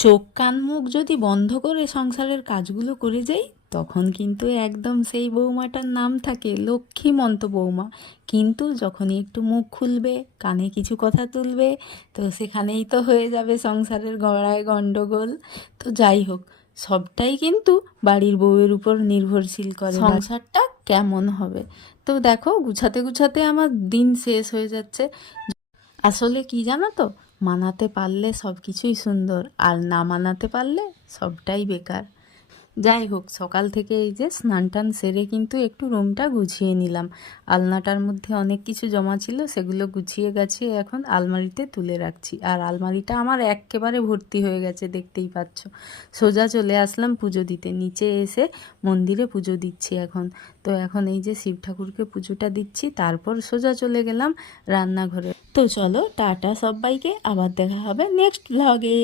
চোখ কান মুখ যদি বন্ধ করে সংসারের কাজগুলো করে যাই, তখন কিন্তু একদম সেই বৌমাটার নাম থাকে লক্ষ্মীমন্ত বৌমা। কিন্তু যখনই একটু মুখ খুলবে, কানে কিছু কথা তুলবে, তো সেখানেই তো হয়ে যাবে সংসারের গড়ায় গণ্ডগোল। তো যাই হোক, সবটাই কিন্তু বাড়ির বউয়ের উপর নির্ভরশীল করে সংসারটা কেমন হবে। তো দেখো, গুছাতে গুছাতে আমার দিন শেষ হয়ে যাচ্ছে। আসলে কি জানো তো, মানাতে পারলে সব কিছুই সুন্দর, আর না মানাতে পারলে সবটাই বেকার। যাই হোক, সকাল থেকে এই যে স্নান টান সেরে কিন্তু একটু রুমটা গুছিয়ে নিলাম। আলনাটার মধ্যে অনেক কিছু জমা ছিল, সেগুলো গুছিয়ে গাছিয়ে এখন আলমারিতে তুলে রাখছি। আর আলমারিটা আমার একেবারে ভর্তি হয়ে গেছে, দেখতেই পাচ্ছ। সোজা চলে আসলাম পুজো দিতে, নিচে এসে মন্দিরে পুজো দিচ্ছি এখন। তো এখন এই যে শিব ঠাকুরকে পুজোটা দিচ্ছি, তারপর সোজা চলে গেলাম রান্নাঘরে। তো চলো, টাটা সবাইকে, আবার দেখা হবে নেক্সট ভ্লগে।